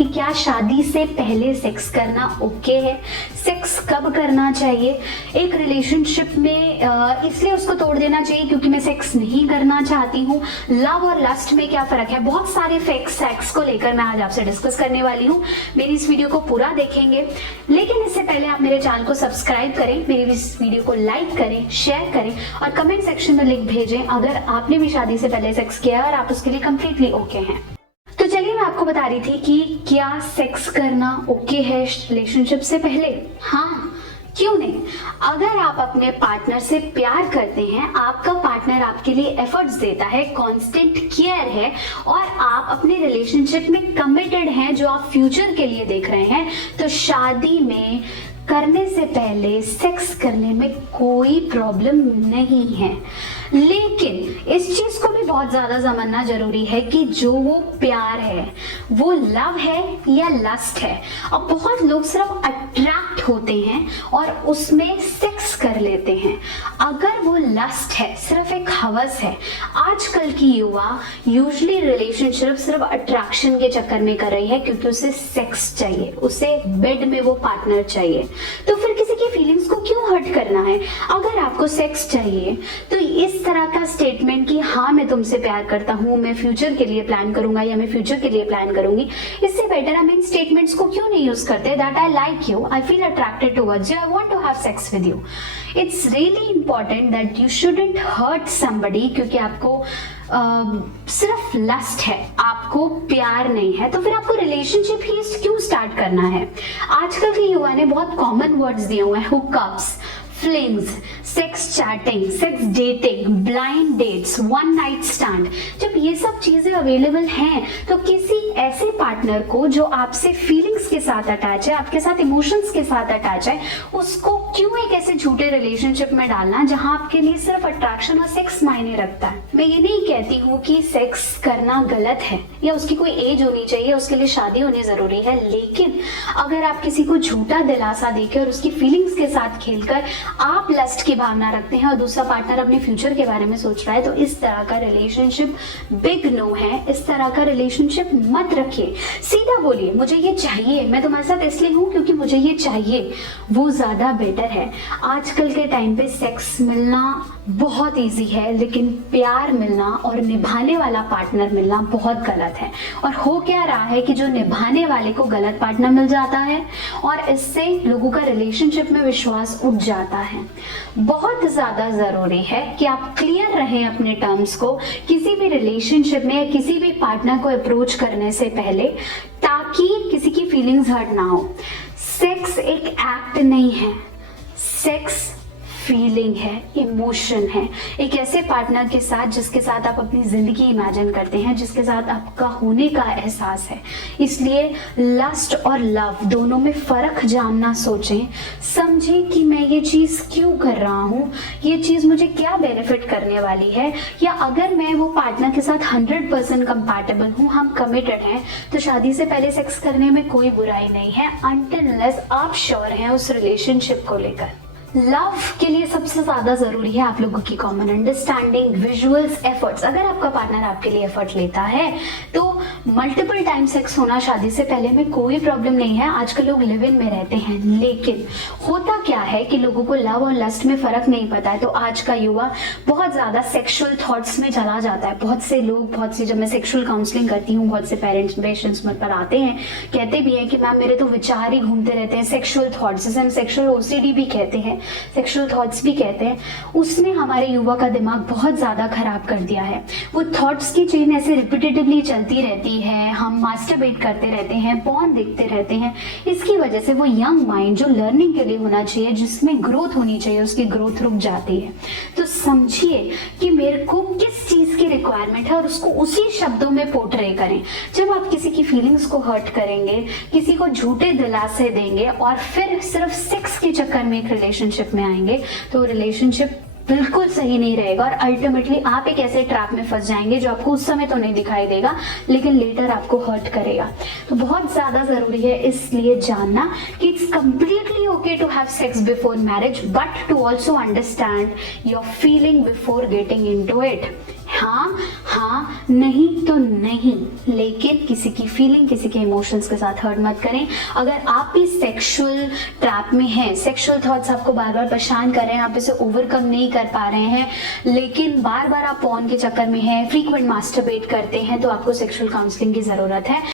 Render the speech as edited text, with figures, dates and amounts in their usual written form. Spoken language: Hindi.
कि क्या शादी से पहले सेक्स करना ओके है, सेक्स कब करना चाहिए, एक रिलेशनशिप में इसलिए उसको तोड़ देना चाहिए क्योंकि मैं सेक्स नहीं करना चाहती हूँ, लव और लस्ट में क्या फर्क है, बहुत सारे फैक्ट्स सेक्स को लेकर मैं आज आपसे डिस्कस करने वाली हूँ। मेरी इस वीडियो को पूरा देखेंगे, लेकिन इससे पहले आप मेरे चैनल को सब्सक्राइब करें, मेरी इस वीडियो को लाइक करें, शेयर करें और कमेंट सेक्शन में लिंक भेजें अगर आपने भी शादी से पहले सेक्स किया और आप उसके लिए कंप्लीटली ओके हैं। तो चलिए मैं आपको बता रही थी कि क्या सेक्स करना ओके है रिलेशनशिप से पहले। हाँ, क्यों नहीं। अगर आप अपने पार्टनर से प्यार करते हैं, आपका पार्टनर आपके लिए एफर्ट्स देता है, कांस्टेंट केयर है और आप अपने रिलेशनशिप में कमिटेड हैं जो आप फ्यूचर के लिए देख रहे हैं, तो शादी में करने से पहले सेक्स करने में कोई प्रॉब्लम नहीं है। लेकिन इस चीज को भी बहुत ज्यादा समझना जरूरी है कि जो वो प्यार है वो लव है या लस्ट है। अब बहुत लोग सिर्फ अट्रैक्ट होते हैं और उसमें सेक्स कर लेते हैं। अगर वो लस्ट है, सिर्फ एक हवस है, आजकल की युवा यूजुअली रिलेशनशिप सिर्फ अट्रैक्शन के चक्कर में कर रही है क्योंकि उसे सेक्स चाहिए, उसे बेड में वो पार्टनर चाहिए। तो फिर किसी की फीलिंग्स को क्यों हर्ट करना है। अगर आपको सेक्स चाहिए तो इस तरह का स्टेटमेंट कि हाँ मैं तुमसे प्यार करता हूँ, मैं फ्यूचर के लिए प्लान करूंगा या मैं फ्यूचर के लिए प्लान करूंगी, इससे बेटर हम इन स्टेटमेंट्स को क्यों नहीं यूज करते। That I like you, I feel attracted towards you, I want to have sex with you. It's really important that you shouldn't hurt somebody क्योंकि आपको सिर्फ लस्ट है, आपको प्यार नहीं है, तो फिर आपको रिलेशनशिप ही क्यों स्टार्ट करना है। आजकल के युवा ने बहुत कॉमन वर्ड्स दिए हुए हैं, hookups, flings, sex chatting, sex dating, blind dates, one night stand. जब ये सब चीजें अवेलेबल हैं तो किसी ऐसे पार्टनर को जो आपसे फीलिंग्स के साथ अटैच है, आपके साथ इमोशंस के साथ अटैच है, उसको क्यों एक ऐसे झूठे रिलेशनशिप में डालना जहां आपके लिए सिर्फ अट्रैक्शन और सेक्स मायने रखता है। मैं ये नहीं कहती हूँ कि सेक्स करना गलत है या उसकी कोई एज होनी चाहिए, उसके लिए शादी होनी जरूरी है, लेकिन अगर आप किसी को झूठा दिलासा देकर उसकी फीलिंग्स के साथ खेलकर आप लस्ट की भावना रखते हैं और दूसरा पार्टनर अपने फ्यूचर के बारे में सोच रहा है, तो इस तरह का रिलेशनशिप बिग नो है। इस तरह का रिलेशनशिप मत रखिए। सीधा बोलिए मुझे ये चाहिए, मैं तुम्हारे साथ इसलिए हूं क्योंकि मुझे ये चाहिए, वो ज्यादा बेटर है। आजकल के टाइम पे सेक्स मिलना बहुत इजी है, लेकिन प्यार मिलना और निभाने वाला पार्टनर मिलना बहुत गलत है। और हो क्या रहा है कि जो निभाने वाले को गलत पार्टनर मिल जाता है और इससे लोगों का रिलेशनशिप में विश्वास उठ जाता है। बहुत ज्यादा जरूरी है कि आप क्लियर रहें अपने टर्म्स को किसी भी रिलेशनशिप में या किसी भी पार्टनर को अप्रोच करने से पहले, ताकि किसी की फीलिंग्स हर्ट ना हो। सेक्स एक एक्ट नहीं है, सेक्स फीलिंग है, इमोशन है। एक ऐसे पार्टनर के साथ जिसके साथ आप अपनी जिंदगी इमेजिन करते हैं, जिसके साथ आपका होने का एहसास है। इसलिए लस्ट और लव दोनों में फर्क जानना सोचें, समझें कि मैं ये चीज क्यों कर रहा हूँ, ये चीज मुझे क्या बेनिफिट करने वाली है, या अगर मैं वो पार्टनर के साथ 100% कंपैटिबल हूँ, हम कमिटेड हैं, तो शादी से पहले सेक्स करने में कोई बुराई नहीं है, अनटिल अनलेस आप श्योर हैं उस रिलेशनशिप को लेकर। लव के लिए सबसे ज्यादा जरूरी है आप लोगों की कॉमन अंडरस्टैंडिंग, विजुअल्स, एफर्ट्स। अगर आपका पार्टनर आपके लिए एफर्ट लेता है तो मल्टीपल टाइम सेक्स होना शादी से पहले में कोई प्रॉब्लम नहीं है। आजकल लोग लिव इन में रहते हैं, लेकिन होता क्या है कि लोगों को लव और लस्ट में फर्क नहीं पता है, तो आज का युवा बहुत ज्यादा सेक्सुअल थॉट्स में चला जाता है। बहुत से लोग, जब मैं सेक्सुअल काउंसलिंग करती हूँ, बहुत से पेशेंट्स मुझ पर आते हैं, कहते भी हैं कि मैम मेरे तो विचार ही घूमते रहते हैं, सेक्सुअल थॉट्स, जिसे हम सेक्सुअल ओसीडी भी कहते हैं, सेक्सुअल थॉट्स भी कहते हैं। उसने हमारे युवा का दिमाग बहुत ज्यादा खराब कर दिया है। वो थॉट्स की चेन ऐसे रिपीटेटिवली चलती रहती है, हम मास्टरबेट करते रहते हैं, पॉर्न देखते रहते हैं। इसकी वजह से वो यंग माइंड जो लर्निंग के लिए होना चाहिए, जिसमें ग्रोथ होनी चाहिए, उसकी ग्रोथ रुक जाती है। तो समझिए कि मेरे को किस चीज की रिक्वायरमेंट है और उसको उसी शब्दों में पोर्ट्रे करें। जब आप किसी की फीलिंग्स को हर्ट करेंगे, किसी को झूठे दिलासे देंगे और फिर सिर्फ सेक्स के चक्कर में एक रिलेशनशिप में आएंगे, तो रिलेशनशिप बिल्कुल सही नहीं रहेगा और अल्टीमेटली आप एक ऐसे ट्रैप में फंस जाएंगे जो आपको उस समय तो नहीं दिखाई देगा, लेकिन लेटर आपको हर्ट करेगा। तो बहुत ज्यादा जरूरी है इसलिए जानना कि it's completely okay to have sex before marriage, but to also understand your feeling before getting into it. हाँ हाँ, नहीं तो नहीं, लेकिन किसी की फीलिंग, किसी के इमोशंस के साथ हर्ट मत करें। अगर आप भी सेक्सुअल ट्रैप में हैं, सेक्सुअल थॉट्स आपको बार बार परेशान कर रहे हैं, आप इसे ओवरकम नहीं कर पा रहे हैं, लेकिन बार बार आप पॉर्न के चक्कर में हैं, फ्रीक्वेंट मास्टरबेट करते हैं, तो आपको सेक्सुअल काउंसलिंग की जरूरत है।